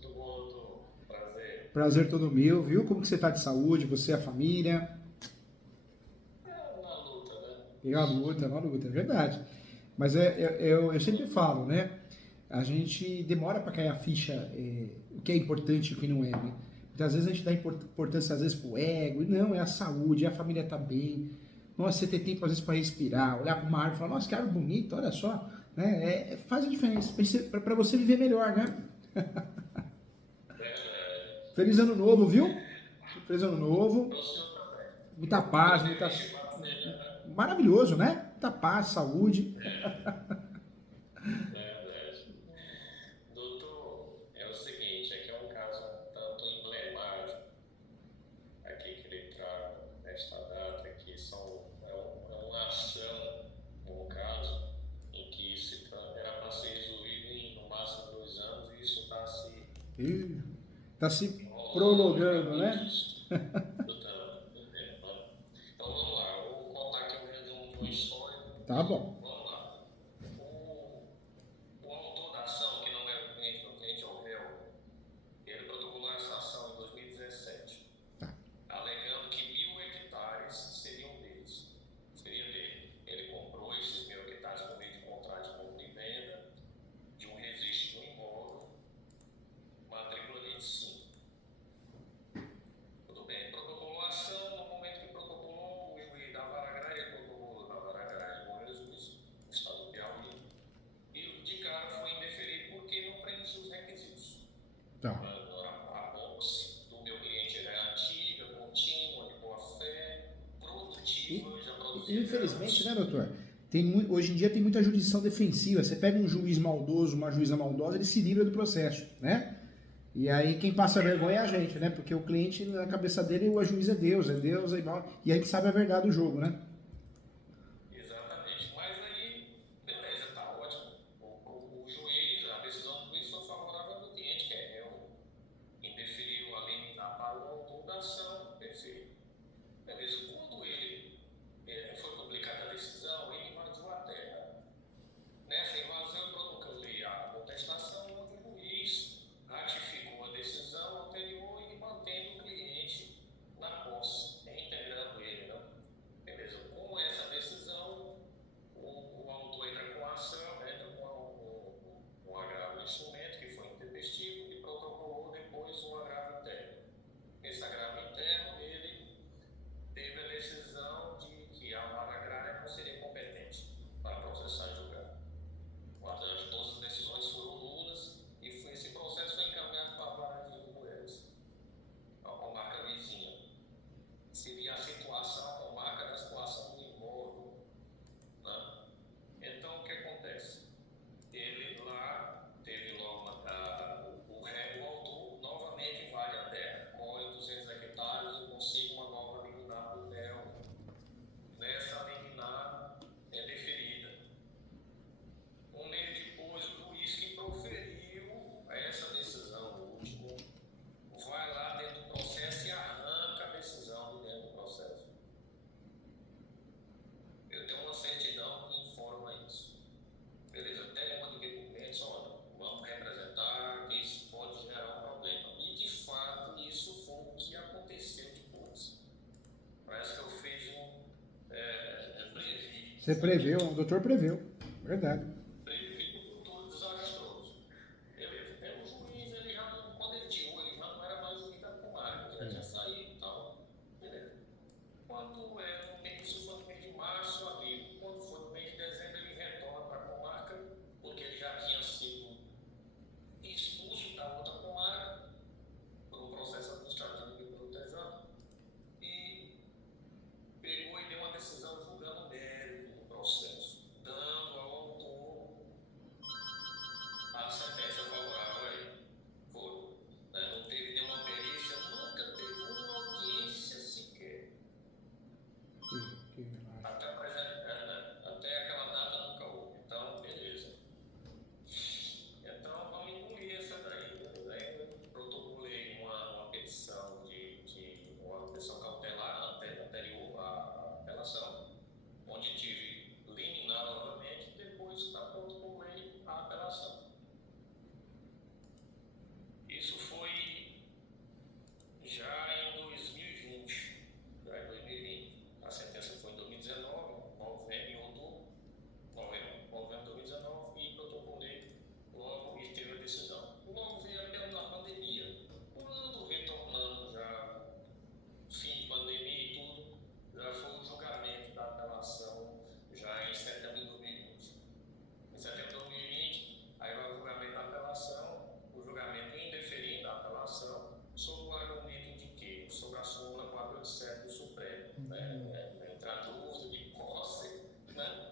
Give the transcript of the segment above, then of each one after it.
Tudo bom, doutor? Prazer. Prazer todo meu, viu? Como que você tá de saúde, você e a família? Na luta, né? E a luta, é verdade. Mas eu sempre falo, né? A gente demora para cair a ficha, o que é importante e o que não é, né? Muitas vezes a gente dá importância, às vezes, pro ego, e não, é a saúde, a família tá bem. Nossa, você ter tempo, às vezes, para respirar, olhar para uma árvore e falar, nossa, que árvore bonita, olha só. Né? Faz a diferença, para você viver melhor, né? Verdade. Feliz ano novo, viu? Feliz ano Para novo. o senhor também. Muita Deus paz, muita. dirige família, né? Maravilhoso, né? Muita paz, saúde. Verdade. Doutor, é o seguinte, aqui é um caso um tanto emblemático, aqui que ele traga nesta data, que é uma ação, um caso, em que era para ser resolvido em no máximo 2 anos, e isso está se Ih, tá se enrolando já há prolongando, né? muitos do tempo, né? Então vamos lá, eu vou contar aqui um resumo de uma história. Tá bom. Vamos lá. O autor da ação, que não é o cliente é o réu, ele protocolou essa ação em 2017, Tá. alegando que 1.000 hectares seria dele. Ele comprou esses 1.000 hectares por meio de contrato de compra e venda, de um registro de um imóvel, matrícula 25. Tudo bem, protocolou a ação. No momento que protocolou, o juiz da Vara Agrária protocolou na Vara Agrária de Bom Jesus, no estado do Piauí, e de cara foi indeferido porque não preenchia os requisitos. Tá. A posse do meu cliente era antiga, contínua, de boa fé, produtiva, já produzia Infelizmente, né, grãos. doutor? Hoje em dia tem muita jurisdição defensiva. Você pega um juiz maldoso, uma juíza maldosa, ele se livra do processo, né? E aí quem passa vergonha é a gente, né? Porque o cliente, na cabeça dele, o juiz é Deus, é igual. E aí que sabe a verdade do jogo, né? Exatamente. Mas aí, beleza, tá ótimo. O juiz, a decisão do juiz foi favorável ao cliente, que é réu, indeferiu a liminar para o autor da ação, perfeito. Beleza, quando ele foi publicada a decisão, ele invadiu a terra. Nessa invasão, eu protocolei a contestação, onde o juiz ratificou a decisão anterior e mantendo o cliente na posse, reintegrando ele, né? Beleza, com essa decisão, o autor entra com a ação, entra com o agravo de instrumento, que foi intempestivo, e protocolou depois um agravo interno. Esse agravo interno, ele teve a decisão de que a Vara Agrária não seria competente para processar e julgar. Todas as decisões foram nulas e esse processo foi encaminhado para a Vara de Goiás, a comarca vizinha. Seria a situação, a comarca da situação do imóvel, né? Então, o que acontece? Ele lá teve logo o autor novamente invade a terra, colhe 200 hectares e consiga uma nova liminar do réu. Nessa liminar é deferida. Um mês depois, o juiz que proferiu essa decisão última vai lá dentro do processo e arranca a decisão de dentro do processo. Eu tenho uma certidão que informa isso. Beleza, até mandei para o cliente, olha, vamos representar que isso pode gerar um problema. E de fato, isso foi o que aconteceu depois. Parece que eu fiz previ. Você preveu, o doutor preveu. Verdade. Previ o futuro desastroso. Beleza, o juiz, ele já não, quando ele tirou, ele já não era mais juiz da comarca, ele já tinha saído e tal. Beleza. Quando no mês, isso foi no mês de março, abril. Quando foi no mês de dezembro, ele retorna para a comarca, porque ele já tinha sido expulso da outra comarca, por um processo administrativo de proteção, e pegou e deu uma decisão julgando o mérito do processo, dando ao autor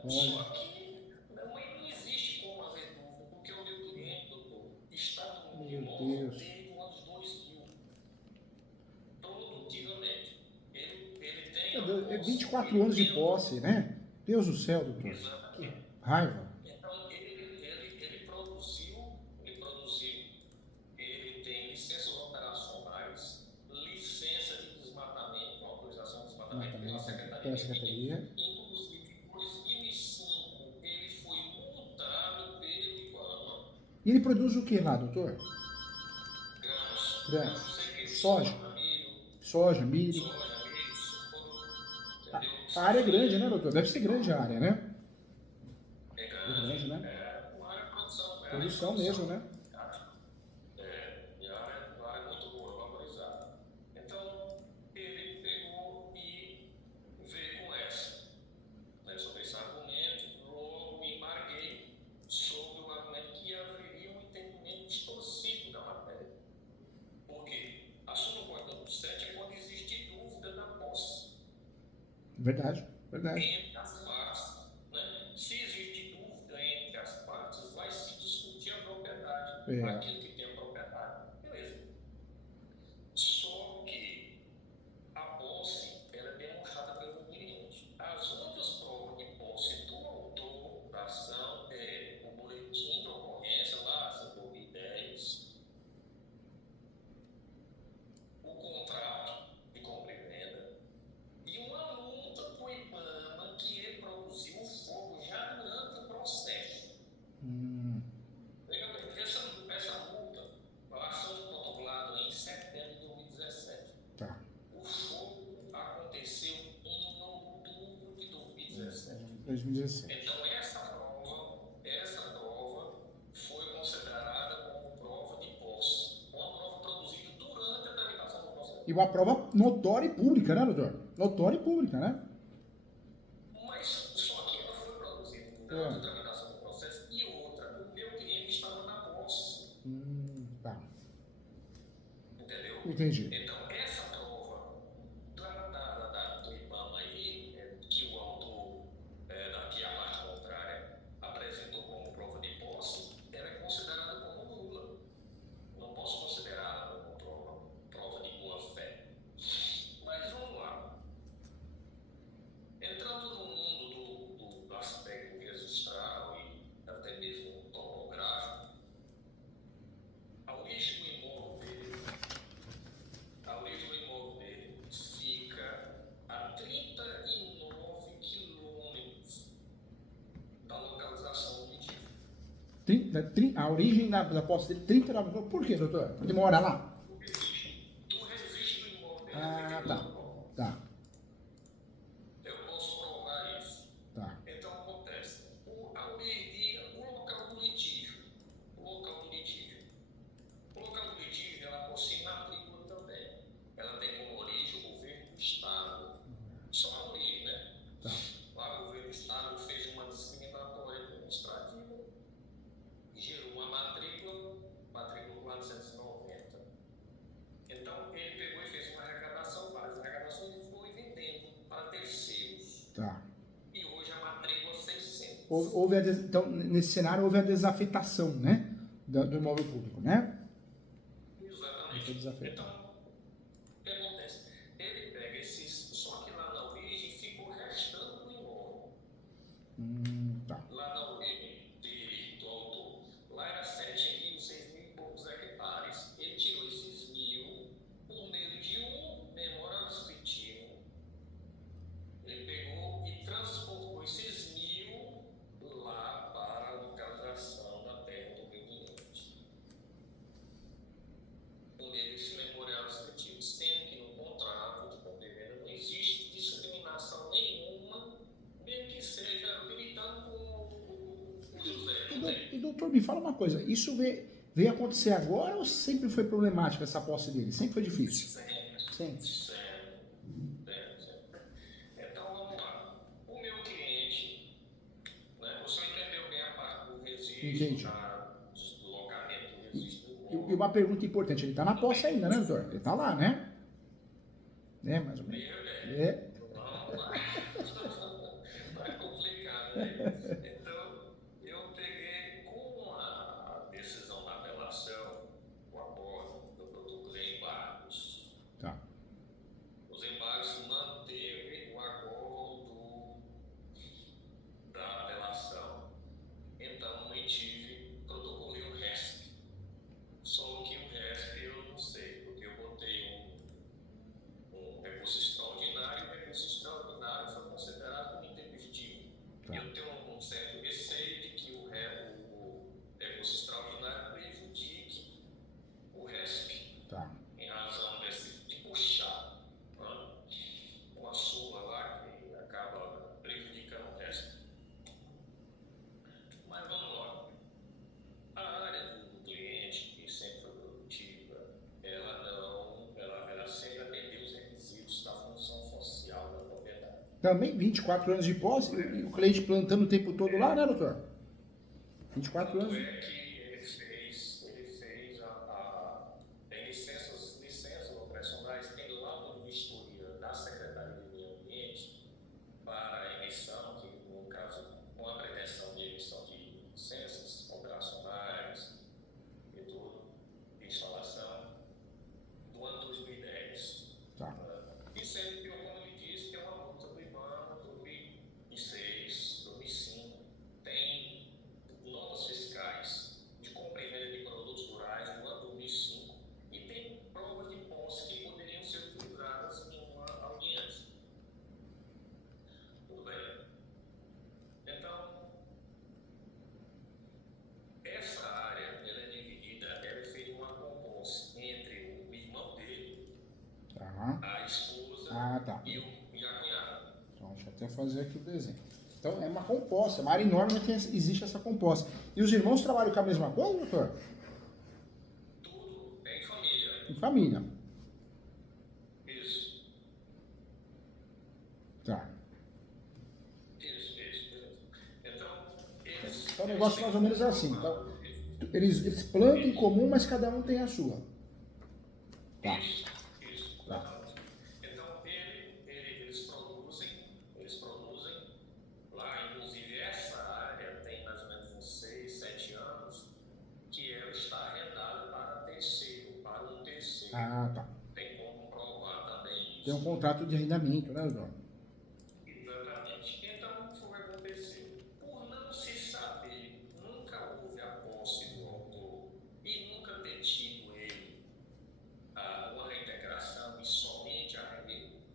Olha, Só que não existe como haver dúvida, porque o meu cliente, doutor, está no meu imóvel Deus. desde o ano 2000, produtivamente. Ele tem Meu a Deus, é posse, 24 ele anos de tem posse, né? Deus do céu, doutor. Que exatamente. raiva. Então, ele produziu, ele tem licenças operacionais, licença de desmatamento, autorização de desmatamento pela Matamento Secretaria pela de Meio Ambiente. secretaria. Inclusive, em 2005, ele foi multado pelo IBAMA. E ele produz o que lá, doutor? Grãos Grãos. sequeiros, Soja. milho, Soja, milho. soja, milho, sucuro, A, entendeu? a área é grande, né, doutor? Deve ser grande a área, né? É É grande, grande, né? é uma área de produção, Produção mesmo, né? E a área é muito boa, valorizada. Então, ele pegou e veio com essa, né, sobre esse argumento, logo embarguei sobre o argumento que haveria um entendimento distorcido da matéria. Por quê? A súmula 4.7 é quando existe dúvida da posse Verdade, verdade. entre as partes. Né? Se existe dúvida entre as partes, vai se discutir a propriedade. É. Aquilo que tem a propriedade, beleza. Só que a posse ela é demonstrada pelo cliente. As únicas provas de posse do autor da ação é o boletim de ocorrência lá, 5.010, o contrato de compra e venda e uma multa do IBAMA que ele produziu o fogo já durante o processo. Veja bem, essa multa, a ação foi protocolada em setembro de 2017. Tá. O fogo aconteceu em outubro de 2017. 2017. Então, essa prova foi considerada como prova de posse, uma prova produzida durante a tramitação do processo. E uma prova notória e pública, né, doutor? Notória e pública, né? Mas só que ela foi produzida durante a tramitação do processo e outra, o meu cliente estava na posse. Tá. Entendeu? Entendi. Então, essa prova do IBAMA aí, que o autor, que a parte contrária apresentou como prova de posse, ela é considerada como nula. Não posso considerá-la como prova de boa-fé. Mas vamos lá. Entrando no mundo do aspecto registral e até mesmo topográfico, a origem do imóvel dele fica a 39 quilômetros da localização do litígio. A origem da posse dele, 39 anos. Por quê, doutor? Ele mora lá? Do registro do imóvel dele. Ah, tá. Tá, Eu posso provar isso. tá. Então acontece, a origem, o local do litígio, ela possui matrícula também. Ela tem como origem o governo do estado. Só a origem, né? Tá. Lá o governo do estado fez uma discriminatória administrativa e gerou uma matrícula 490. Então ele pegou e fez uma arrecadação, várias arrecadações e foi vendendo para terceiros. Tá. E hoje a matrícula 600. Então, nesse cenário, houve a desafetação, né? Do imóvel público, né? Exatamente. Foi desafetado. Então, o que acontece? Ele pega esses. Só que lá na origem ficou restando do imóvel. Tá. Lá na origem do autor. Lá era 7.000, 6.000 e poucos hectares. Ele tirou esses 1.000 por meio de um memorial descritivo. Ele pegou e transportou esses 1.000 lá para a localização da terra do meu cliente. Por meio desse memorial descritivo, sendo que no contrato de compra e venda não existe discriminação nenhuma, mesmo que seja limitando com o José. E doutor, me fala uma coisa, isso veio acontecer agora ou sempre foi problemática essa posse dele? Sempre foi difícil? Sempre. Então vamos lá. O meu cliente, né, você entendeu bem a parte do registro, Entendi. do deslocamento do registro do E imóvel. uma pergunta importante, ele está na posse ainda, né, doutor? Ele está lá, né? Mais ou menos. Vamos lá. Tá complicado, Então, eu peguei com a decisão da apelação, o acordo, eu protocolei embargos. Tá. Os embargos manteve o acordo da apelação. Então, não tive, protocolei o RESP. Só que o RESP eu não sei, porque eu botei um recurso extraordinário, e o recurso extraordinário foi considerado como intempestivo. Tá. Eu tenho um certo receio de que o recurso extraordinário prejudique o RESP, Tá. em razão de puxar, né, uma súmula lá que acaba prejudicando o RESP. Mas vamos lá. A área do cliente, que sempre foi produtiva, ela sempre atendeu os requisitos da função social da propriedade. Também 24 anos de posse, e o cliente plantando o tempo todo lá, né, doutor? 24 Tanto anos. é que ele fez tem licenças operacionais, tem laudo de vistoria da Secretaria de Meio Ambiente para a emissão, que no caso, com a pretensão de emissão de licenças operacionais e tudo, de instalação, do ano 2010. Tá. E sempre que eu, como ele disse, tem uma multa do IBAMA do 2006, 2005, tem notas fiscais de compra e venda de produtos rurais do ano 2005 e tem provas de posse que poderiam ser utilizadas em uma audiência. Tudo bem? Então, essa área ela é dividida, ela é feita uma composta entre o irmão dele, Tá. a esposa Tá. e a cunhada. Então, deixa eu até fazer aqui o desenho. Então, é uma composta, uma área enorme que existe essa composta. E os irmãos trabalham com a mesma coisa, doutor? Tudo é em família. Em família. Isso. Tá. Isso. Então, eles. Então, o negócio mais ou menos é assim. Então, eles plantam em comum, mas cada um tem a sua. Tá. Isso. Tá. Então, eles produzem lá, inclusive essa área tem mais ou menos uns 6, 7 anos, que ela está arrendada para um terceiro. Tá. Tem como provar também isso. Tem um contrato de arrendamento, né, doutor? Exatamente. Então, o que aconteceu? Por não se saber, nunca houve a posse do autor e nunca ter tido ele uma reintegração e somente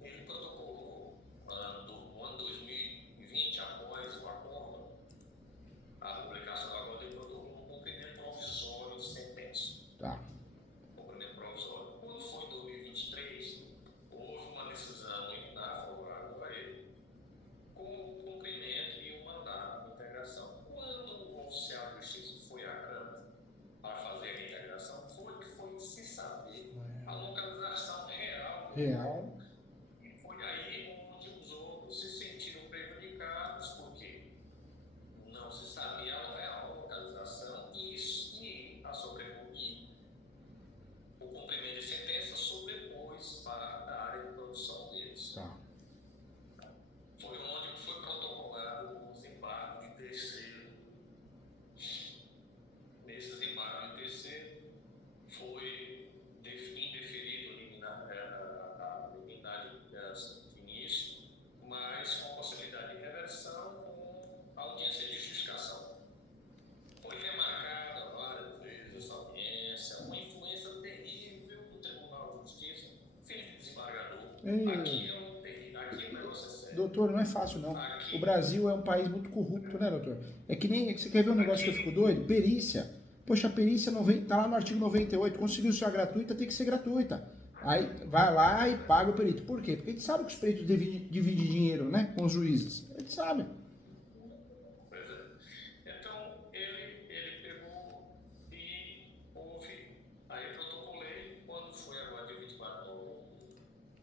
ele protocolou no ano 2020, após o acordo, a publicação do acordo, ele protocolou um cumprimento provisório de sentença. Tá. Cumprimento provisório. Quando foi em 2023, houve uma decisão liminar favorável a ele, com o cumprimento e o mandato de integração. Quando o oficial de justiça foi à Câmara para fazer a reintegração, foi se saber a localização real. E foi aí onde os outros se sentiram prejudicados, porque não se sabia a real localização e o cumprimento de sentença sobrepôs para a área de produção deles. Tá. Foi onde foi protocolado os embargos de terceiro. Nesses embargos de terceiro, foi indeferido a liminar de início, mas com possibilidade de reversão com audiência de justificação. Foi remarcada várias vezes essa audiência, uma influência terrível do Tribunal de Justiça, filho de desembargador. Aqui o negócio é sério. Doutor, não é fácil, não. O Brasil é um país muito corrupto, né, doutor? É que nem... Você quer ver um negócio que eu fico doido? Perícia. Poxa, a perícia tá lá no artigo 98. Conseguiu ser gratuita, tem que ser gratuita. Aí vai lá e paga o perito. Por quê? Porque a gente sabe que os peritos dividem dinheiro, né, com os juízes. A gente sabe. Pois é. Então, ele pegou e houve. Aí eu protocolei quando foi agora dia 24,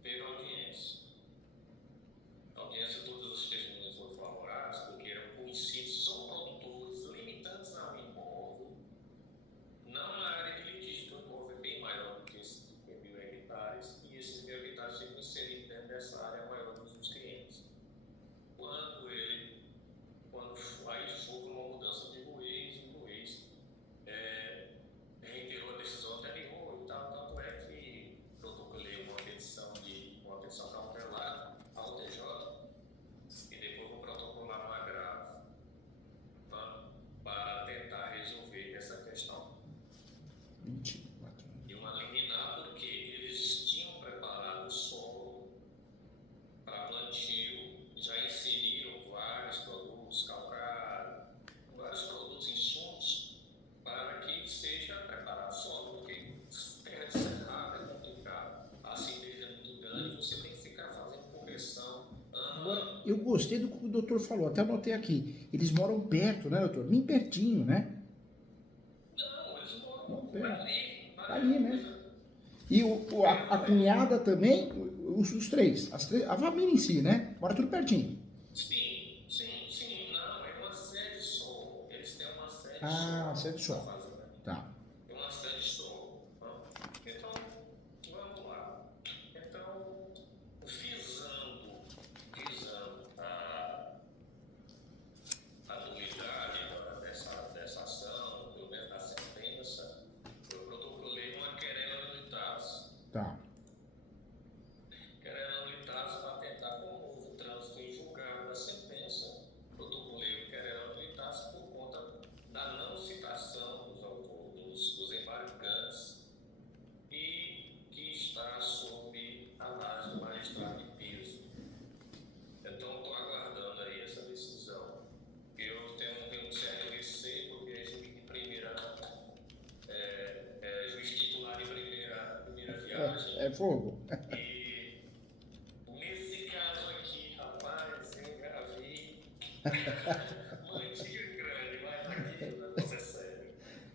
teve audiência. A audiência, todas as testemunhas foram favoráveis, porque eram conhecidos, são produtores limitantes ao imóvel, não na área de litígio, que o imóvel é bem maior do que 1.000 hectares, e esses 1.000 hectares seriam inseridos dentro dessa área maior dos clientes. Quando ele gostei do que o doutor falou, até anotei aqui. Eles moram perto, né, doutor? Bem pertinho, né? Não, eles Moram moram perto. ali, Tá ali, né? E a cunhada também, os três, a família em si, né? Mora tudo pertinho. Sim, sim, sim, não, é uma sede só. Eles têm uma sede Ah, só sede na só. fazenda. Tá. É uma sede só. Então, vamos lá. Então, visando a nulidade dessa ação, pelo menos da sentença, eu protocolei uma querela nullitas. Tá. Querela nullitas para tentar com o novo trânsito em julgado da sentença. Protocolei o querela nullitas por conta da não citação dos embarcantes e que está sob análise do magistrado de piso. Então, estou aguardando aí essa decisão. Eu tenho um certo receio, porque é juiz de primeira, juiz titular de primeira viagem. É fogo. E nesse caso aqui, rapaz, eu gravei uma antiga grande, mas aqui o negócio é sério.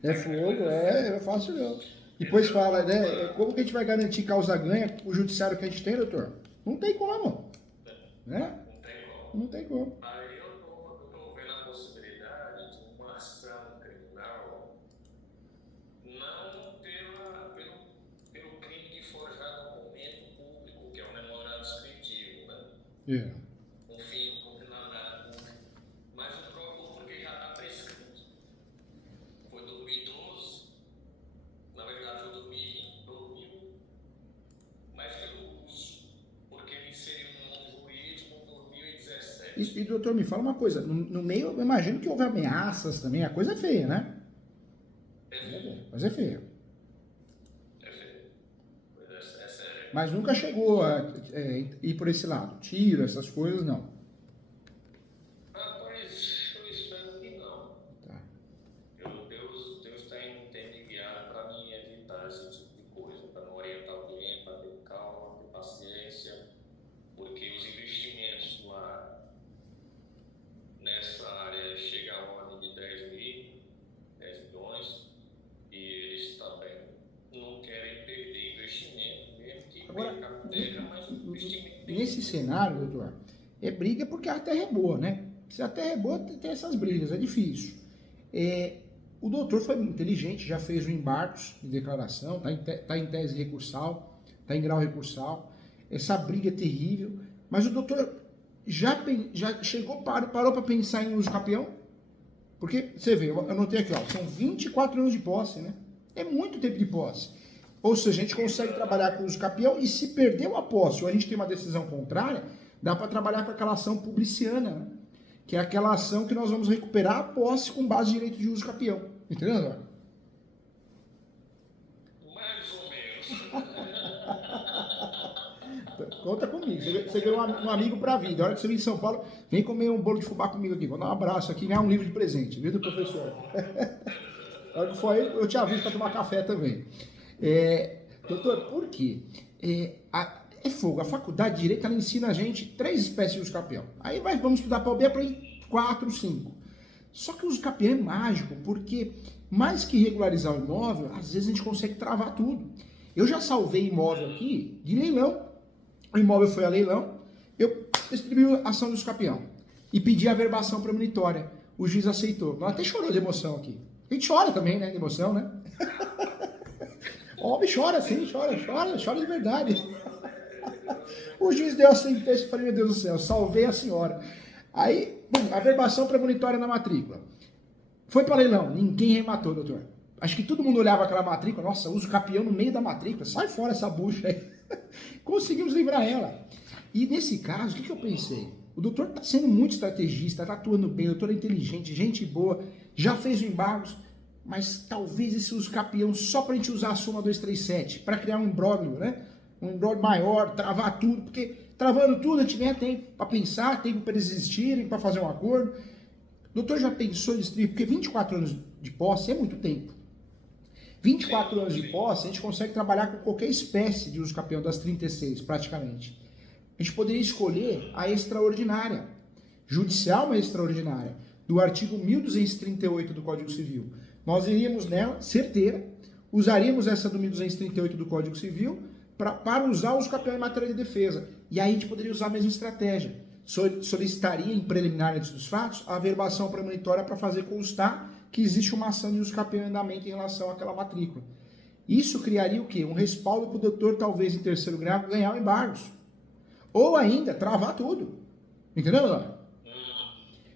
É fogo, é fácil não. Depois fala, né? Como que a gente vai garantir causa ganha com o judiciário que a gente tem, doutor? Não tem como, né? Não tem como. Não tem como. Aí eu estou vendo a possibilidade de uma ação criminal, não pelo crime de forjar documento público, que é o memorando descritivo, né? É. Um fim com finalidade pública, mas o próprio porque já está prescrito. Foi 2012, na verdade foi 2000, mas pelo uso, porque ele inseriu um nome jurídico em 2017. E doutor, me fala uma coisa, no meio eu imagino que houve ameaças também, a coisa é feia, né? Mas é feia. É feio. É sério. Mas nunca chegou a ir por esse lado, tiro, essas coisas, não. Rapaz, eu espero que não. Tá. Deus tem me guiado para mim evitar esse tipo de coisa, para não orientar o cliente, para ter calma, ter paciência, porque os investimentos nessa área chegam a uma ordem de 10 milhões, e eles também não querem perder investimento, mesmo que Agora, perca a terra, mas o investimento tem Nesse cenário, doutor, é briga porque a terra é boa, né? Se a terra é boa, tem essas brigas, é difícil. O doutor foi inteligente, já fez o embargos de declaração, está em tese recursal, está em grau recursal. Essa briga é terrível, mas o doutor já chegou, parou para pensar em uso capião? Porque, você vê, eu anotei aqui, ó, são 24 anos de posse, né? É muito tempo de posse. Ou seja, a gente consegue trabalhar com uso capião e se perdeu a posse ou a gente tem uma decisão contrária, dá para trabalhar com aquela ação publiciana, né? Que é aquela ação que nós vamos recuperar a posse com base em direito de uso capião. Entendeu, Eduardo? mais ou menos. Conta comigo. Você ganhou um amigo pra vida. A hora que você vir em São Paulo, vem comer um bolo de fubá comigo aqui. Vou dar um abraço aqui e ganhar um livro de presente, viu, do professor? A hora que for aí, eu te aviso para tomar café também. Doutor, por quê? É fogo. A faculdade de Direito ela ensina a gente 3 espécies de uso capião. Aí vamos estudar para OAB para ir 4, 5. Só que o uso capião é mágico, porque mais que regularizar o imóvel, às vezes a gente consegue travar tudo. Eu já salvei imóvel aqui de leilão. O imóvel foi a leilão, eu distribuí a ação do uso capião e pedi a averbação premonitória. O juiz aceitou. Nós até chorou de emoção aqui. A gente chora também, né? De emoção, né? O homem chora sim, chora de verdade. O juiz deu a sentença e falei, meu Deus do céu, salvei a senhora. Aí, averbação premonitória na matrícula. Foi para leilão, ninguém rematou, doutor. Acho que todo mundo olhava aquela matrícula, nossa, uso capião no meio da matrícula, sai fora essa bucha aí. Conseguimos livrar ela. E nesse caso, o que eu pensei? O doutor está sendo muito estrategista, está atuando bem, o doutor é inteligente, gente boa, já fez o embargos, mas talvez esse uso capião só para a gente usar a súmula 237, para criar um imbróglio, né? Um imbróglio maior, travar tudo, porque travando tudo a gente ganha tempo para pensar, tempo para eles existirem, para fazer um acordo. O doutor já pensou em distribuir, porque 24 anos de posse é muito tempo. 24 anos de posse, a gente consegue trabalhar com qualquer espécie de uso capião das 36, praticamente. A gente poderia escolher a extraordinária, judicial, mas extraordinária, do artigo 1238 do Código Civil, nós iríamos nela, certeira, usaríamos essa do 1238 do Código Civil para usar o uso capião em matéria de defesa. E aí a gente poderia usar a mesma estratégia. Solicitaria em preliminar antes dos fatos a averbação premonitória para fazer constar que existe uma ação de uso capião em andamento em relação àquela matrícula. Isso criaria o quê? Um respaldo para o doutor, talvez em terceiro grau, ganhar embargos. Ou ainda, travar tudo. Entendeu, Dória?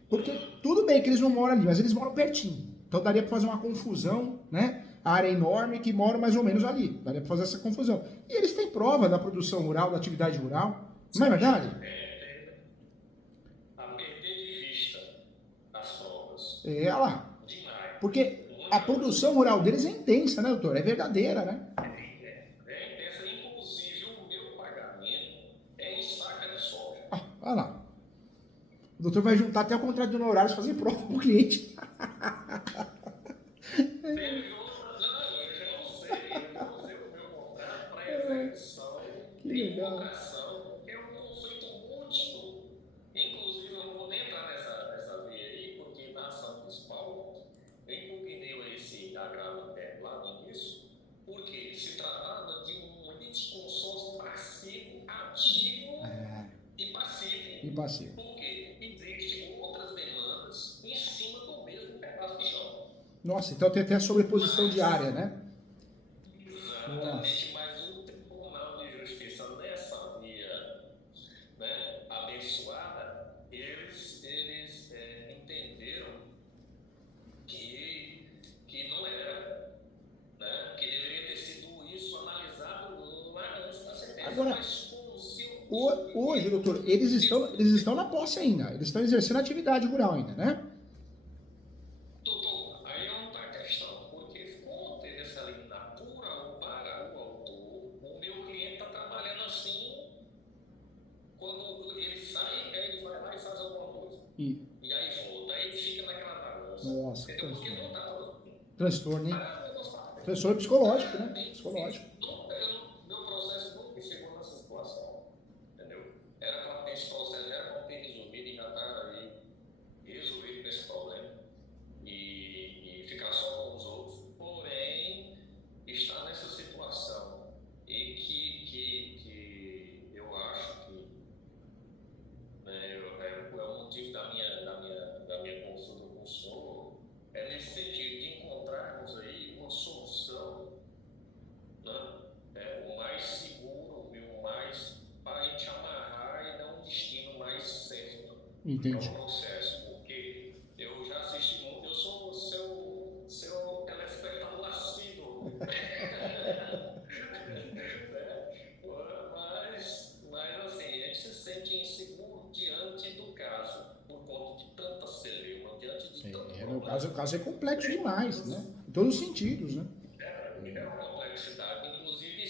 Porque tudo bem que eles não moram ali, mas eles moram pertinho. Então daria para fazer uma confusão, né? A área enorme que mora mais ou menos ali. Daria para fazer essa confusão. E eles têm prova da produção rural, da atividade rural. Não é verdade? A perder de vista as provas. É, olha lá. Porque a produção rural deles é intensa, né, doutor? É verdadeira, né? É intensa. Inclusive, o meu pagamento é em saca de soja. Olha lá. O doutor vai juntar até o contrato de honorários e fazer prova para o cliente. Teve outra, não, eu já usei o meu contrato para execução de invocação, porque é um conflito múltiplo. Inclusive, eu não vou nem entrar nessa via aí, porque na ação principal, eu impugnei esse agravo interno lá no início, porque se tratava de um litisconsórcio passivo, ativo e passivo. E passivo. Porque existem outras demandas em cima do mesmo pedaço de chão. Nossa, então tem até a sobreposição de área, né? Exatamente, mas o Tribunal de Justiça nessa via, né, abençoada, eles entenderam que não era, né, que deveria ter sido isso analisado lá antes da sentença. Agora, mas hoje, doutor, eles estão na posse ainda, eles estão exercendo atividade rural ainda, né? Doutor, aí não está a questão, porque como teve essa liminar por para o autor, o meu cliente está trabalhando assim, quando ele sai, ele vai lá e faz alguma coisa. E aí volta, aí ele fica naquela bagunça. Nossa, entendeu? Porque não está transtorno, hein? Transtorno psicológico, né? Psicológico. Meu processo nunca chegou nessa situação, entendeu? Esse processo era para ter resolvido e já está aí resolvido esse problema. E ficar só com os outros, porém está nessa situação e que eu acho que, né, é o motivo da minha consulta com o senhor, é nesse sentido de encontrarmos aí uma solução, né, o mais seguro e o mais para a gente amarrar e dar um destino mais certo. Entendi. Ao processo, porque eu já assisti muito, eu sou seu telespectador assíduo. mas assim, a gente se sente inseguro diante do caso, por conta de tanta celeuma, diante de tanto o caso é complexo demais, né? Em todos os sentidos, né? É uma complexidade, inclusive a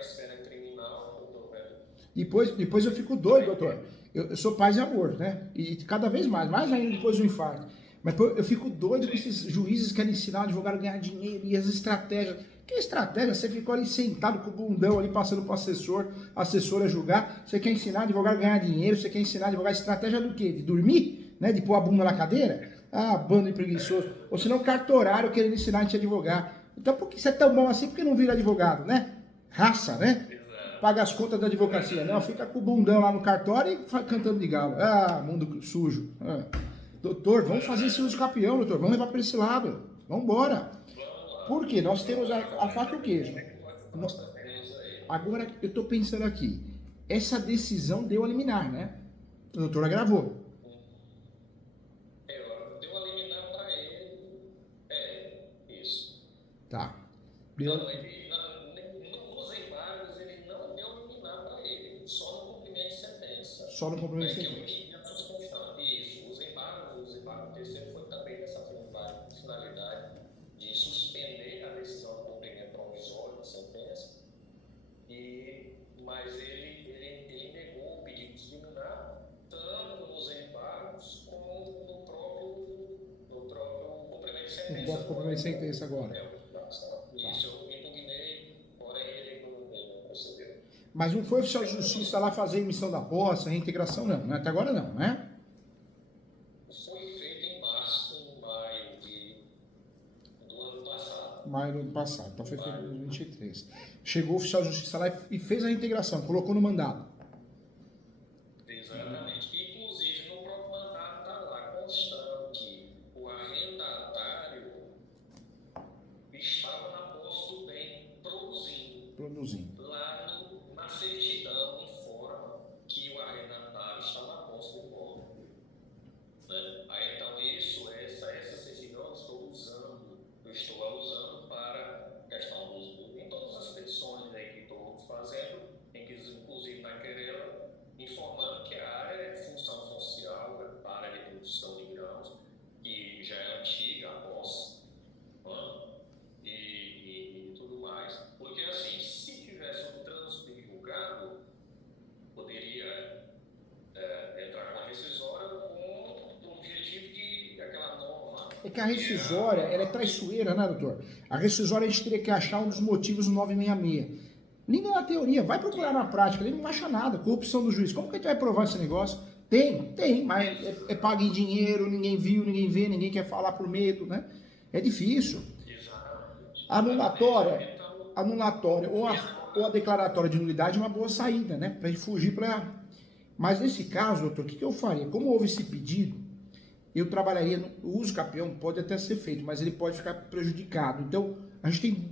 esfera criminal, doutor Pedro. Depois eu fico doido, doutor. Eu sou paz e amor, né? E cada vez mais ainda depois do infarto. Mas eu fico doido com esses juízes que querem ensinar o advogado a ganhar dinheiro e as estratégias. Que estratégia? Você ficou ali sentado com o bundão ali passando para o assessor a julgar. Você quer ensinar o advogado a ganhar dinheiro? Você quer ensinar o advogado estratégia do quê? De dormir? Né? De pôr a bunda na cadeira? Ah, bando de preguiçoso. Ou senão cartorário querendo ensinar a gente a advogar. Então por que você é tão bom assim? Por que não vira advogado, né? Raça, né? Paga as contas da advocacia. Não, fica com o bundão lá no cartório e cantando de galo. Ah, mundo sujo. Ah. Doutor, vamos fazer esse uso capião, doutor. Vamos levar para esse lado. Vamos embora. Por quê? Nós temos a faca e o queijo. Agora, eu estou pensando aqui. Essa decisão deu a liminar, né? O doutor agravou. Deu a liminar para ele. Isso. Tá. Nos embargos, ele não deu a liminar para ele. Só no cumprimento de sentença. Só no cumprimento de sentença. Isso. Os embargos terceiro foi também nessa finalidade de suspender a decisão do cumprimento provisório da sentença, mas ele negou o pedido de liminar, tanto nos embargos como no próprio cumprimento de sentença. No próprio cumprimento de sentença agora. Isso, eu impugnei, porém ele não procedeu. Mas não foi oficial de justiça lá fazer emissão da posse, reintegração, não, né? Até agora não, né? maio do ano passado, então foi fevereiro de 2023. Chegou o oficial de justiça lá e fez a integração, colocou no mandado. Exatamente. Inclusive, no próprio mandato está lá constando que o arrendatário estava na posse do bem produzindo. Lá na certidão informa que o arrendatário está na posse do imóvel. Né? Aí, então, essa certidão eu estou a usando para a questão em todas as petições aí que estou fazendo, inclusive na querela, informando que a área é função social, é área de produção de grãos, que já é antiga a posse, né? E tudo mais. Porque, assim, se tivesse um trânsito divulgado, poderia entrar com a rescisória com o objetivo de aquela norma. É que a rescisória, ela é traiçoeira, né, doutor? A rescisória a gente teria que achar um dos motivos do 966. Nem na teoria, vai procurar na prática, ele não acha nada. Corrupção do juiz, como que a gente vai provar esse negócio? Tem, mas é pago em dinheiro, ninguém viu, ninguém vê, ninguém quer falar por medo, né? É difícil. Anulatória ou a declaratória de nulidade é uma boa saída, né? Pra gente fugir pra... Mas nesse caso, doutor, o que eu faria? Como houve esse pedido, eu trabalharia o uso capião, pode até ser feito, mas ele pode ficar prejudicado. Então, a gente tem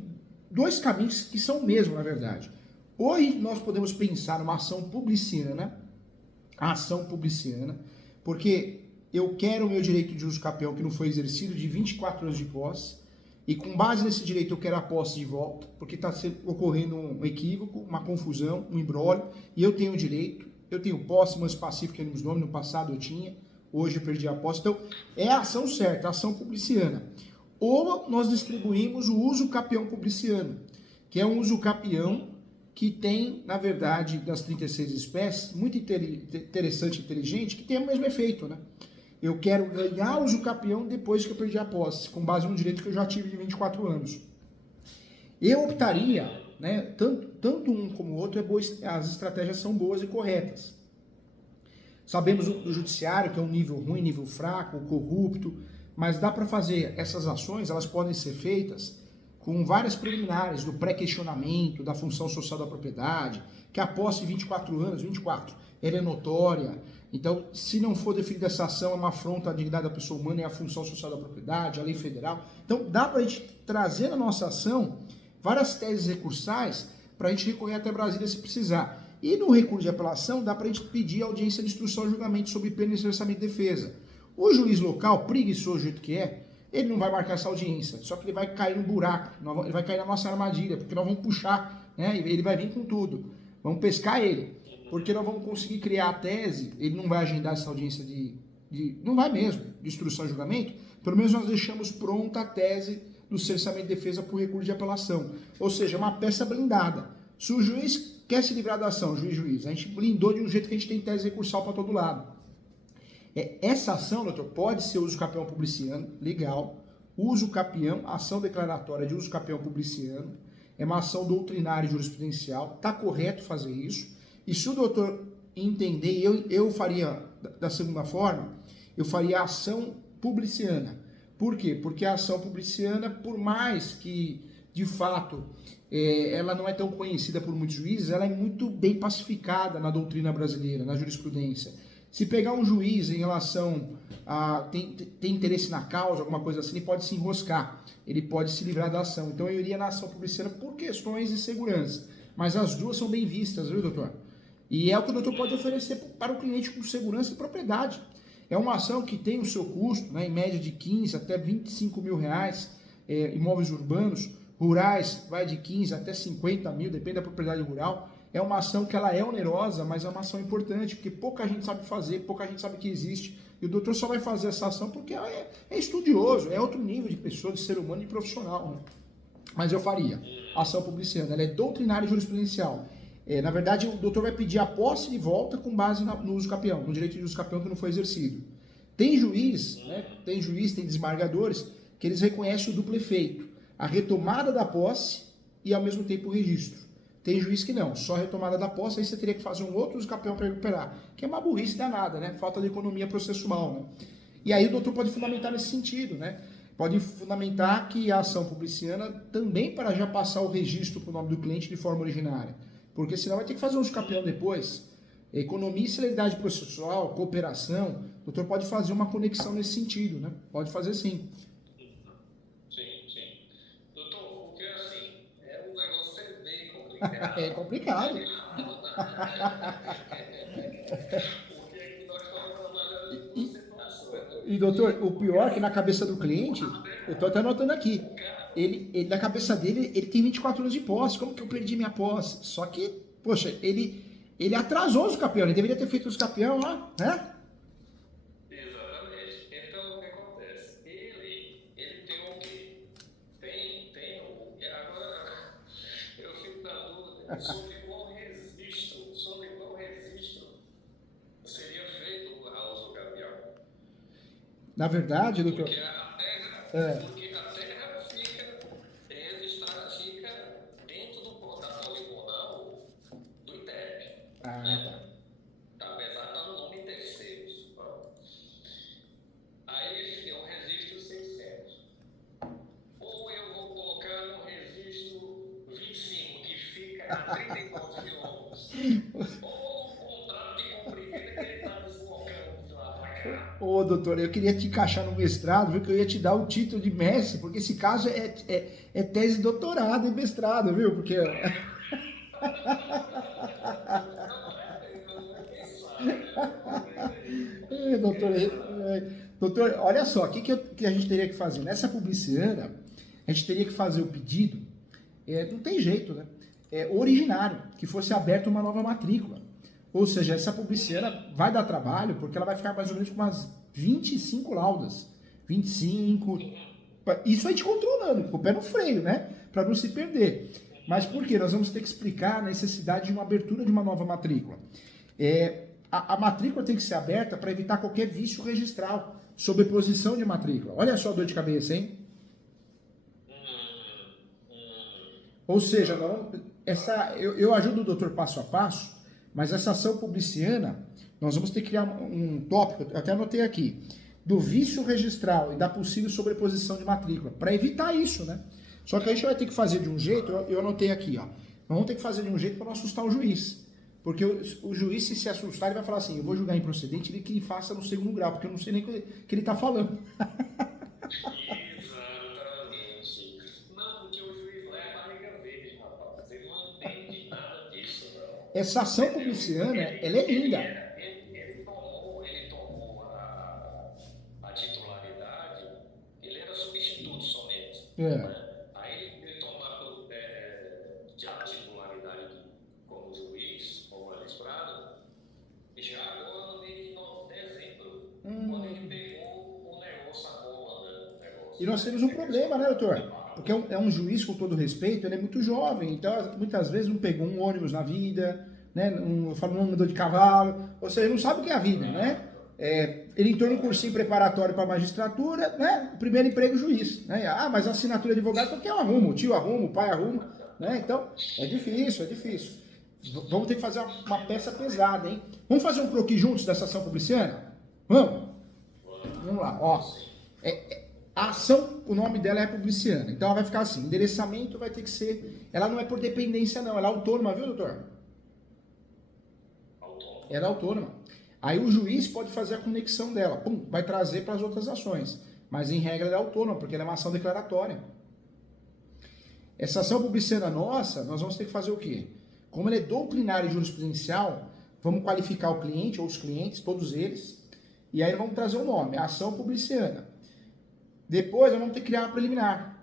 dois caminhos que são o mesmo, na verdade. Hoje nós podemos pensar numa ação publiciana, porque eu quero o meu direito de uso capião que não foi exercido de 24 anos de posse, e com base nesse direito eu quero a posse de volta, porque está ocorrendo um equívoco, uma confusão, um imbróglio, e eu tenho o direito, eu tenho posse, mas pacífica nos nomes, no passado eu tinha, hoje eu perdi a posse, então é a ação certa, a ação publiciana. Ou nós distribuímos o uso capião publiciano, que é um uso capião que tem, na verdade, das 36 espécies, muito interessante e inteligente, que tem o mesmo efeito, né? Eu quero ganhar o uso capião depois que eu perdi a posse, com base no direito que eu já tive de 24 anos. Eu optaria, né, tanto um como o outro, as estratégias são boas e corretas. Sabemos do judiciário, que é um nível ruim, nível fraco, corrupto, mas dá para fazer essas ações, elas podem ser feitas com várias preliminares, do pré-questionamento, da função social da propriedade, que a posse de 24 anos, ela é notória. Então, se não for definida essa ação, é uma afronta à dignidade da pessoa humana e à função social da propriedade, a lei federal. Então, dá para a gente trazer na nossa ação várias teses recursais para a gente recorrer até Brasília se precisar. E no recurso de apelação, dá para a gente pedir audiência de instrução e julgamento sobre pena e cessamento de defesa. O juiz local, preguiçoso do jeito que é, ele não vai marcar essa audiência, só que ele vai cair no buraco, ele vai cair na nossa armadilha, porque nós vamos puxar, né? Ele vai vir com tudo. Vamos pescar ele, porque nós vamos conseguir criar a tese, ele não vai agendar essa audiência não vai mesmo, de instrução e julgamento, pelo menos nós deixamos pronta a tese do cessamento de defesa por recurso de apelação. Ou seja, uma peça blindada. Se o juiz quer se livrar da ação, juiz, a gente blindou de um jeito que a gente tem tese recursal para todo lado. Essa ação, doutor, pode ser uso capião publiciano, legal. Uso capião, ação declaratória de uso capião publiciano, é uma ação doutrinária e jurisprudencial, está correto fazer isso. E se o doutor entender, eu faria da segunda forma, eu faria a ação publiciana. Por quê? Porque a ação publiciana, por mais que, de fato, ela não é tão conhecida por muitos juízes, ela é muito bem pacificada na doutrina brasileira, na jurisprudência. Se pegar um juiz em relação a tem interesse na causa, alguma coisa assim, ele pode se enroscar, ele pode se livrar da ação. Então eu iria na ação publiciana por questões de segurança. Mas as duas são bem vistas, viu, doutor? E é o que o doutor pode oferecer para o cliente com segurança e propriedade. É uma ação que tem o seu custo, né, em média de 15 até 25 mil reais, imóveis urbanos, rurais vai de 15 até 50 mil, depende da propriedade rural. É uma ação que ela é onerosa, mas é uma ação importante, porque pouca gente sabe fazer, pouca gente sabe que existe. E o doutor só vai fazer essa ação porque é estudioso, é outro nível de pessoa, de ser humano e profissional. Né? Mas eu faria. A ação publiciana, ela é doutrinária e jurisprudencial. Na verdade, o doutor vai pedir a posse de volta com base no uso capião, no direito de uso capião que não foi exercido. Tem juiz, né? Tem desembargadores, que eles reconhecem o duplo efeito. A retomada da posse e, ao mesmo tempo, o registro. Tem juiz que não, só a retomada da posse, aí você teria que fazer um outro uso capião para recuperar, que é uma burrice danada, né? Falta de economia processual, né? E aí o doutor pode fundamentar nesse sentido, né? pode fundamentar que a ação publiciana também para já passar o registro para o nome do cliente de forma originária. Porque senão vai ter que fazer um campeão depois. Economia e celeridade processual, cooperação, o doutor pode fazer uma conexão nesse sentido, né? Pode fazer sim. Sim. Doutor, porque assim, um negócio bem complicado. É complicado. Porque aqui nós estamos trabalhando em situações. E doutor, o pior é que na cabeça do cliente, eu estou até anotando aqui, ele na cabeça dele, ele tem 24 anos de posse, como que eu perdi minha posse? Só que, poxa, ele atrasou os campeões, ele deveria ter feito os campeões lá, né? Exatamente. Então, o que acontece? Ele tem o quê? Tem o... Agora, eu fico na dúvida sobre qual registro seria feito a uso campeão. Na verdade, doutor... Porque a terra fica dentro da poligonal do ITEP. tá. Apesar de estar no nome terceiros. Aí é um registro 600. Ou eu vou colocar no registro 25, que fica a 39 quilômetros. Ou um contrato de comprimento que ele está deslocando de lá para cá. Ô, doutor, eu queria te encaixar no mestrado, viu, que eu ia te dar o título de mestre, porque esse caso é tese de doutorado e mestrado, viu, porque... Doutor, olha só, o que a gente teria que fazer? Nessa publiciana, a gente teria que fazer o pedido, não tem jeito, né? Originário, que fosse aberta uma nova matrícula. Ou seja, essa publiciana vai dar trabalho, porque ela vai ficar mais ou menos com umas 25 laudas. 25. Isso a gente controlando, com o pé no freio, né? Para não se perder. Mas por quê? Nós vamos ter que explicar a necessidade de uma abertura de uma nova matrícula. A matrícula tem que ser aberta para evitar qualquer vício registral, sobreposição de matrícula. Olha só a dor de cabeça, hein? Ou seja, eu ajudo o doutor passo a passo, mas essa ação publiciana, nós vamos ter que criar um tópico, eu até anotei aqui, do vício registral e da possível sobreposição de matrícula, para evitar isso, né? Só que a gente vai ter que fazer de um jeito, eu anotei aqui, ó, nós vamos ter que fazer de um jeito para não assustar o juiz. Porque o juiz, se assustar, ele vai falar assim, eu vou julgar improcedente, ele que faça no segundo grau, porque eu não sei nem o que ele está falando. Exatamente. Não, porque o juiz lá é barriga verde, rapaz. Ele não entende nada disso, não. Essa ação publiciana, ela é linda. Ele tomou a titularidade, ele era substituto somente. Aí ele tomou a titularidade como juiz, como magistrado, já agora no mês de dezembro, quando ele pegou o negócio, a bomba, né? E nós temos um problema, né, doutor? Porque é um juiz, com todo respeito, ele é muito jovem, então muitas vezes não pegou um ônibus na vida, né? Eu falo um andador de cavalo, ou seja, ele não sabe o que é a vida, né? Ele entrou no cursinho preparatório para a magistratura, né? O primeiro emprego juiz, né? Ah, mas a assinatura de advogado, qualquer um arruma, o tio arruma, o pai arruma, né? Então, é difícil. Vamos ter que fazer uma peça pesada, hein? Vamos fazer um croquis juntos dessa ação publiciana? Vamos lá, ó. A ação, o nome dela é publiciana. Então ela vai ficar assim, endereçamento vai ter que ser... Ela não é por dependência não, ela é autônoma, viu, doutor? Ela é autônoma. Aí o juiz pode fazer a conexão dela, vai trazer para as outras ações. Mas em regra ela é autônoma, porque ela é uma ação declaratória. Essa ação publiciana nossa, nós vamos ter que fazer o quê? Como ela é doutrinária e jurisprudencial, vamos qualificar o cliente ou os clientes, todos eles, e aí vamos trazer o nome, a ação publiciana. Depois nós vamos ter que criar uma preliminar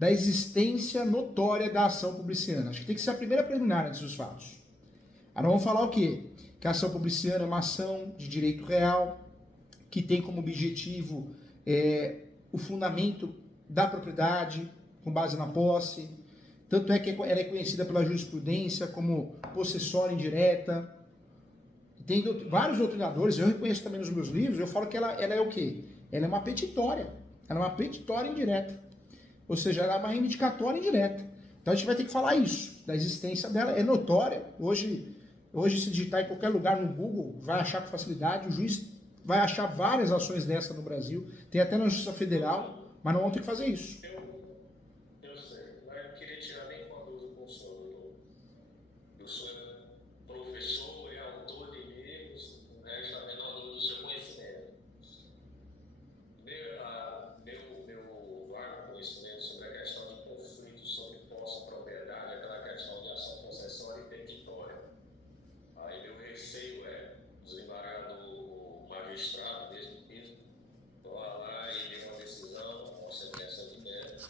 da existência notória da ação publiciana. Acho que tem que ser a primeira preliminar antes dos fatos. Aí nós vamos falar o quê? Que a ação publiciana é uma ação de direito real, que tem como objetivo o fundamento da propriedade, com base na posse. Tanto é que ela é conhecida pela jurisprudência como possessória indireta. Tem vários doutrinadores, eu reconheço também nos meus livros, eu falo que ela é o quê? Ela é uma petitória. Ela é uma petitória indireta. Ou seja, ela é uma reivindicatória indireta. Então a gente vai ter que falar isso, da existência dela, é notória. Hoje se digitar em qualquer lugar no Google, vai achar com facilidade, o juiz vai achar várias ações dessa no Brasil, tem até na Justiça Federal, mas não vão ter que fazer isso. Eu sei, mas eu queria tirar bem uma dúvida com o senhor. O senhor é professor e autor de livros, né? Está vendo a dúvida do seu conhecimento. Meu vago conhecimento sobre a questão de conflito sobre posse e propriedade, aquela questão de ação concessória e petitória. Aí meu receio é o desembargador magistrado mesmo lá e deu uma decisão, uma sentença de mérito,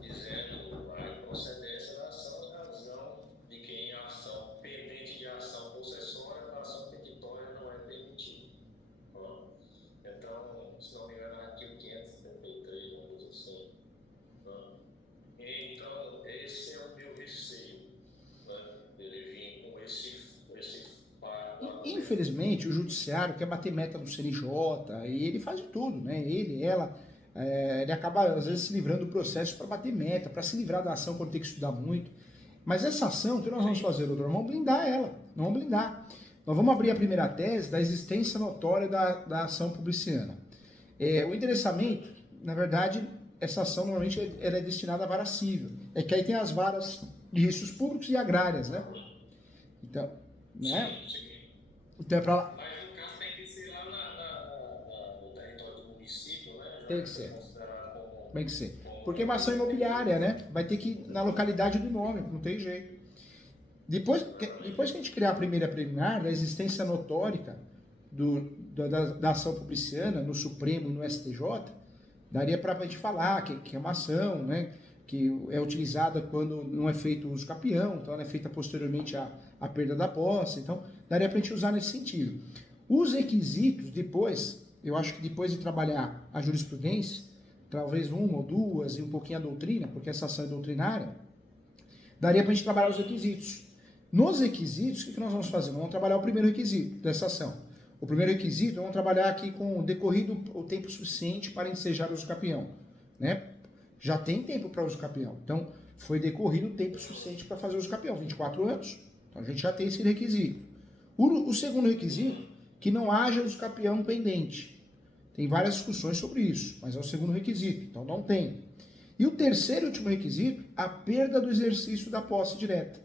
dizendo a improcedência da ação em razão de que em ação pendente de ação concessória, a ação petitória não é permitida. Então, se não me engano, artigo 573, vamos dizer assim. Então, esse é o meu receio, né? Ele vir com esse Infelizmente, o judiciário quer bater meta no CNJ e ele faz de tudo, né? Ele acaba às vezes se livrando do processo para bater meta, para se livrar da ação quando tem que estudar muito. Mas essa ação, o que nós vamos fazer, doutor? Nós vamos blindar ela, não vamos blindar. Nós vamos abrir a primeira tese da existência notória da ação publiciana. O endereçamento, na verdade, essa ação normalmente ela é destinada à vara civil. É que aí tem as varas de registros públicos e agrárias, né? Então, né? Então é para lá. Mas no caso tem que ser lá no território do município, né? Tem que ser. Tem que ser. Porque é uma ação imobiliária, né? Vai ter que ir na localidade do nome, não tem jeito. Depois que a gente criar a primeira preliminar, da existência notórica da ação publiciana no Supremo e no STJ, daria para a gente falar que é uma ação, né? Que é utilizada quando não é feito o uso capião, então ela é feita posteriormente à perda da posse, então daria para a gente usar nesse sentido. Os requisitos, eu acho que depois de trabalhar a jurisprudência, talvez uma ou duas e um pouquinho a doutrina, porque essa ação é doutrinária, daria para a gente trabalhar os requisitos. Nos requisitos, o que nós vamos fazer? Nós vamos trabalhar o primeiro requisito dessa ação. O primeiro requisito, vamos trabalhar aqui com decorrido o tempo suficiente para ensejar o uso capião, né? Já tem tempo para uso capião, então foi decorrido o tempo suficiente para fazer o uso capião, 24 anos, então a gente já tem esse requisito. O segundo requisito, que não haja uso capião pendente. Tem várias discussões sobre isso, mas é o segundo requisito, então não tem. E o terceiro e último requisito, a perda do exercício da posse direta.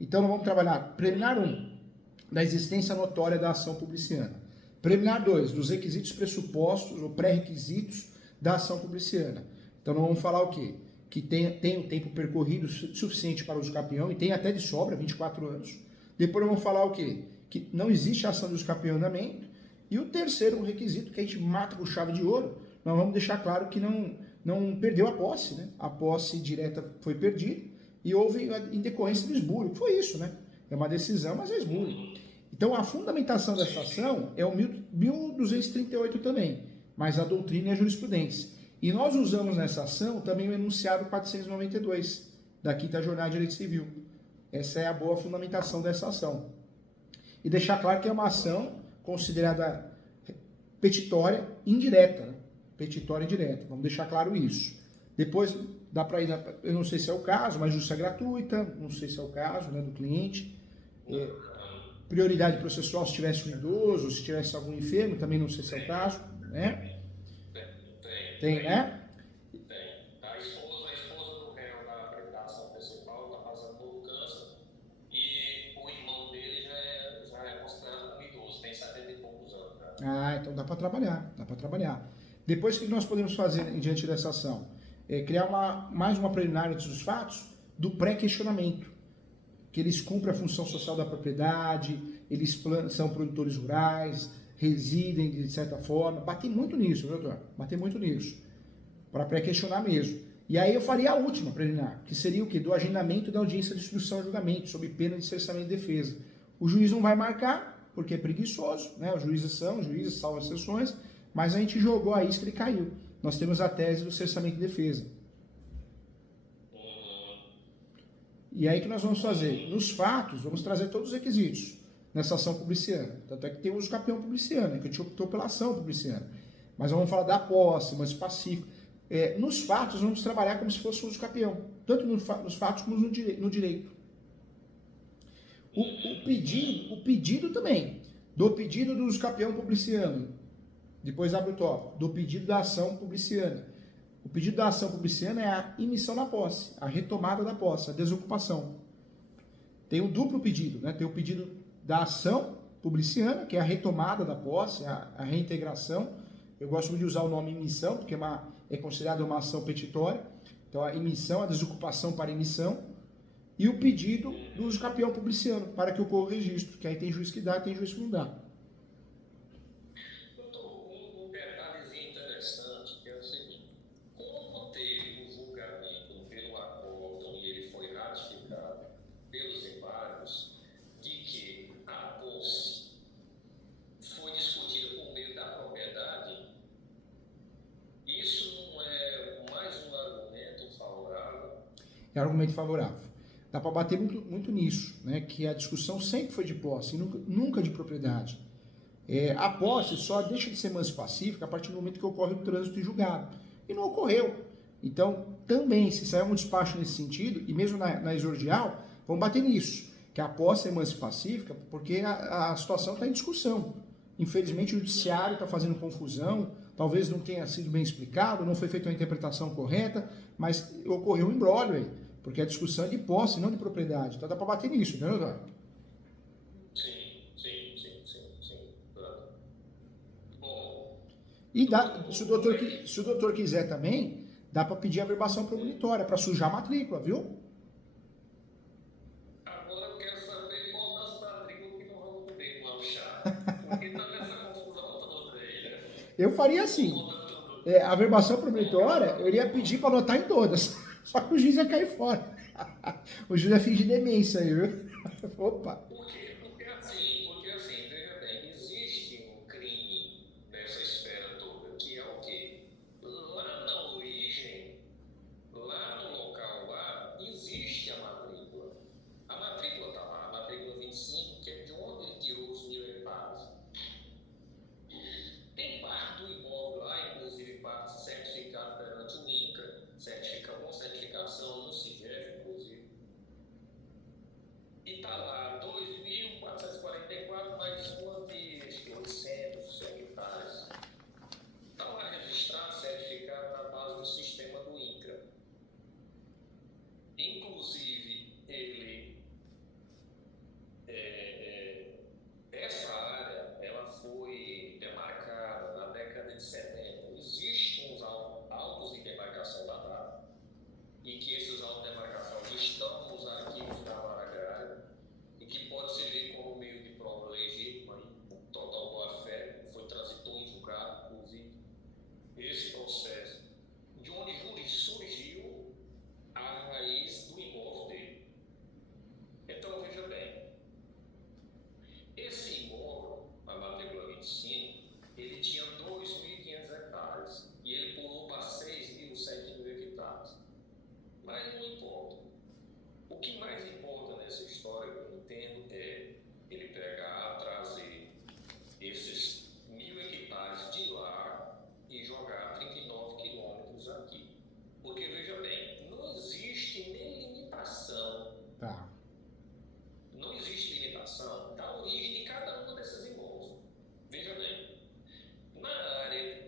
Então nós vamos trabalhar preliminar 1, da existência notória da ação publiciana. Preliminar 2, dos requisitos pressupostos ou pré-requisitos da ação publiciana. Então nós vamos falar o quê? Que tem um tempo percorrido suficiente para o uso capião, e tem até de sobra, 24 anos. Depois nós vamos falar o quê? Que não existe ação de uso capião em andamento. E o terceiro requisito, que a gente mata com chave de ouro, nós vamos deixar claro que não perdeu a posse, né? A posse direta foi perdida e houve em decorrência do esbulho. Foi isso, né? É uma decisão, mas é esbulho. Então a fundamentação dessa ação é o 1238 também, mas a doutrina e a jurisprudência. E nós usamos nessa ação também o enunciado 492 da Quinta Jornada de Direito Civil. Essa é a boa fundamentação dessa ação. E deixar claro que é uma ação considerada petitória indireta, né? Petitória indireta, vamos deixar claro isso. Depois dá para ir, eu não sei se é o caso, mas justiça gratuita, não sei se é o caso, né, do cliente. Prioridade processual se tivesse um idoso, se tivesse algum enfermo, também não sei se é o caso, né? Tem, né? Tem. A esposa do réu da ação principal está passando por câncer e o irmão dele já é considerado como idoso, tem 70 e poucos anos. Ah, então dá para trabalhar. Depois, o que nós podemos fazer diante dessa ação? Criar mais uma preliminar antes dos fatos do pré-questionamento, que eles cumprem a função social da propriedade, eles são produtores rurais, residem de certa forma. Bater muito nisso, viu, doutor? Bater muito nisso, para pré-questionar mesmo. E aí eu faria a última preliminar, que seria o quê? Do agendamento da audiência de instrução e julgamento, sob pena de cerceamento de defesa. O juiz não vai marcar, porque é preguiçoso, né? Os juízes salvam as sessões, mas a gente jogou a isca e ele caiu. Nós temos a tese do cerceamento de defesa. E aí o que nós vamos fazer? Nos fatos, vamos trazer todos os requisitos nessa ação publiciana. Tanto é que tem o uso capião publiciano, que a gente optou pela ação publiciana. Mas vamos falar da posse, mais pacífico. Nos fatos, vamos trabalhar como se fosse o uso capião, tanto nos fatos como no direito. O pedido também, do pedido do uso capião publiciano. Depois abre o tópico do pedido da ação publiciana. O pedido da ação publiciana é a emissão da posse, a retomada da posse, a desocupação. Tem o duplo pedido, né? Tem o pedido da ação publiciana, que é a retomada da posse, a reintegração. Eu gosto muito de usar o nome emissão, porque é considerada uma ação petitória. Então, a emissão, a desocupação para emissão. E o pedido do uso capião publiciano, para que ocorra o registro, que aí tem juiz que dá e tem juiz que não dá. Doutor, um detalhezinho interessante, que é o seguinte: como teve o julgamento pelo acórdão e ele foi ratificado pelos embargos, de que a posse foi discutida por meio da propriedade, isso não é mais um argumento favorável? É argumento favorável. Dá para bater muito nisso, né? Que a discussão sempre foi de posse, nunca de propriedade. A posse só deixa de ser emancipacífica a partir do momento que ocorre o trânsito em julgado. E não ocorreu. Então, também, se sair um despacho nesse sentido, e mesmo na exordial, vamos bater nisso, que a posse é emancipacífica porque a situação está em discussão. Infelizmente, o judiciário está fazendo confusão, talvez não tenha sido bem explicado, não foi feita uma interpretação correta, mas ocorreu um imbróglio aí, porque a discussão é de posse, não de propriedade. Então dá para bater nisso, entendeu, doutor? Sim. Bom, E se o doutor quiser também, dá para pedir a verbação premonitória, para sujar a matrícula, viu? agora eu quero saber qual das matrículas que não vão poder puxar. Porque tá nessa confusão toda aí, né? Eu faria assim, a verbação premonitória, eu iria pedir para anotar em todas, só que o juiz ia cair fora. O juiz ia fingir demência aí, viu? Opa! Porque assim, veja bem, existe um crime nessa esfera toda, que é o quê? Lá na origem, lá no local lá, existe a matrícula. A matrícula está lá, a matrícula 25, que é de onde ele tirou os 1.000 hectares. Tem parte do imóvel lá, inclusive parte certificada perante o INCRA, certificação no CIGEF, inclusive. E está lá 2.444 mais uma de 800 hectares. Está lá registrado, certificado na base do sistema do INCRA. Inclusive, essa área ela foi demarcada na década de 70. Existem uns autos de demarcação da data, e que esses autos de demarcação estão nos arquivos da Vara Agrária, e que pode servir como meio de prova legítima e total boa-fé, foi transitor em julgado, inclusive, esse processo, de onde surgiu a raiz do imóvel dele. Então, veja bem, esse imóvel, a matrícula 25, ele tinha 2.500 hectares, e ele pulou para 6.000, 7.000 hectares. Mas não importa. O que mais importa nessa história, que eu entendo, é ele pegar, trazer esses 1.000 hectares de lá e jogar 39 quilômetros aqui. Porque, veja bem, não existe nem limitação. Tá. Não existe limitação da origem de cada uma dessas imóveis. Veja bem, na área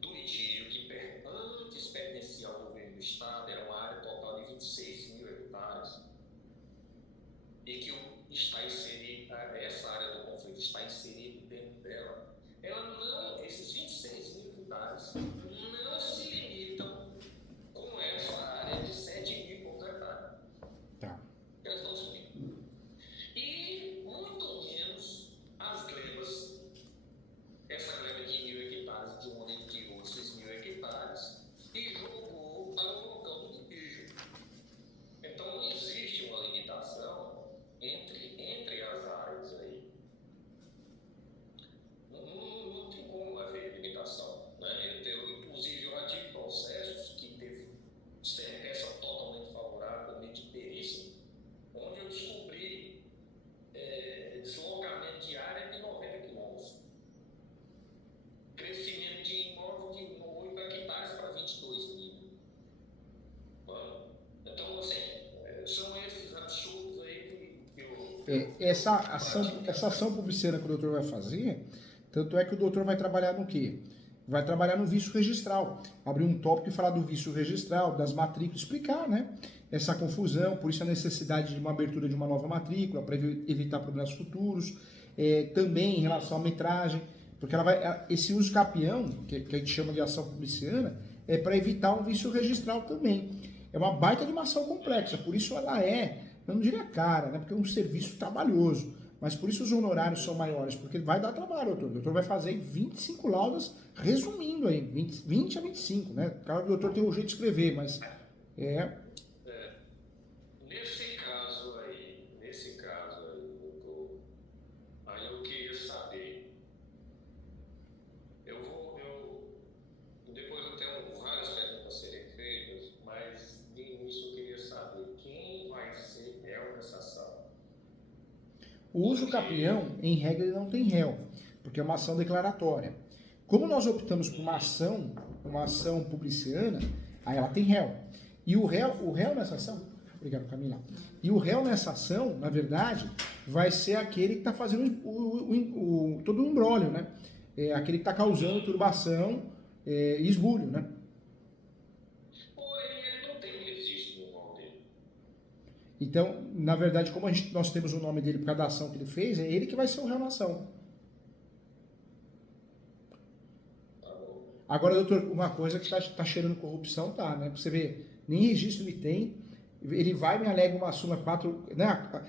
do litígio, que antes pertencia ao governo do Estado, era uma área total de 26.000 hectares, e que está inserida, essa área do conflito está inserida dentro dela, esses 26.000 hectares não se limitam com essa área de 7.000 hectares. Tá. Elas não se limitam. E muito menos as glebas, essa gleba de 1.000 hectares, de onde ele tirou esses 1.000 hectares e jogou para o local do litígio. Então não existe uma limitação entre as áreas aí. Não tem como haver limitação, né? Inclusive, eu já tive processos que teve sentença totalmente favorável, de perícia, onde eu descobri deslocamento de área de 90 quilômetros. Crescimento de imóvel de 8 hectares para 22.000. Então, assim, são esses absurdos aí que eu... Essa ação publicitária que o doutor vai fazer, tanto é que o doutor vai trabalhar no quê? vai trabalhar no vício registral, abrir um tópico e falar do vício registral, das matrículas, explicar, né, essa confusão, por isso a necessidade de uma abertura de uma nova matrícula para evitar problemas futuros, também em relação à metragem, porque esse uso capião, que a gente chama de ação publiciana, é para evitar um vício registral também. É uma baita de uma ação complexa, por isso ela eu não diria cara, né, porque é um serviço trabalhoso, mas por isso os honorários são maiores, porque vai dar trabalho, doutor. O doutor vai fazer 25 laudas, resumindo aí, 20 a 25, né? Claro que o doutor tem um jeito de escrever, mas Nesse caso aí, doutor, aí eu queria saber, depois eu tenho várias perguntas a serem feitas, mas de início eu queria saber quem vai ser réu nessa ação. o uso capião, em regra, ele não tem réu, porque é uma ação declaratória. Como nós optamos por uma ação publiciana, aí ela tem réu. E o réu nessa ação, obrigado, Camila. E o réu nessa ação, na verdade, vai ser aquele que está fazendo todo o imbróglio, né? É aquele que está causando turbação e esbulho, né? Porém, ele não tem registro no nome dele. Então, na verdade, como nós temos o nome dele por causa da ação que ele fez, é ele que vai ser o réu na ação. Agora, doutor, uma coisa que está cheirando corrupção, tá, né? Você vê, nem registro ele tem, ele vai e me alega uma súmula 4, né?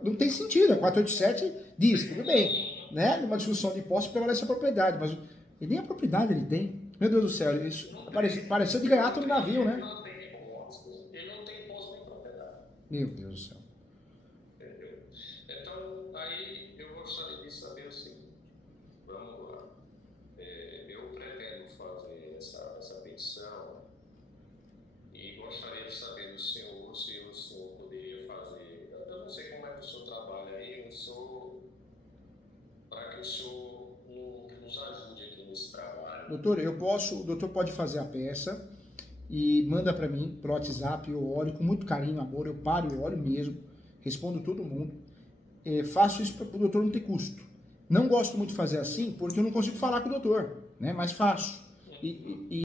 Não tem sentido, a 487 diz, tudo bem, né? Numa discussão de posse prevalece a propriedade, mas nem a propriedade ele tem. Meu Deus do céu, isso pareceu de gaiato no navio, né? Ele não tem posse nem propriedade. Meu Deus do céu. Entendeu? Então, aí eu gostaria de saber o seguinte, vamos lá. Eu pretendo fazer essa petição e gostaria de saber do senhor se o senhor poderia fazer. Eu não sei como é que o senhor trabalha aí, para que o senhor nos ajude aqui nesse trabalho. Doutor, o doutor pode fazer a peça e manda para mim, pro WhatsApp, eu olho com muito carinho, amor, eu paro e olho mesmo, respondo todo mundo. Faço isso para o doutor não ter custo. Não gosto muito de fazer assim, porque eu não consigo falar com o doutor, né? Mas faço.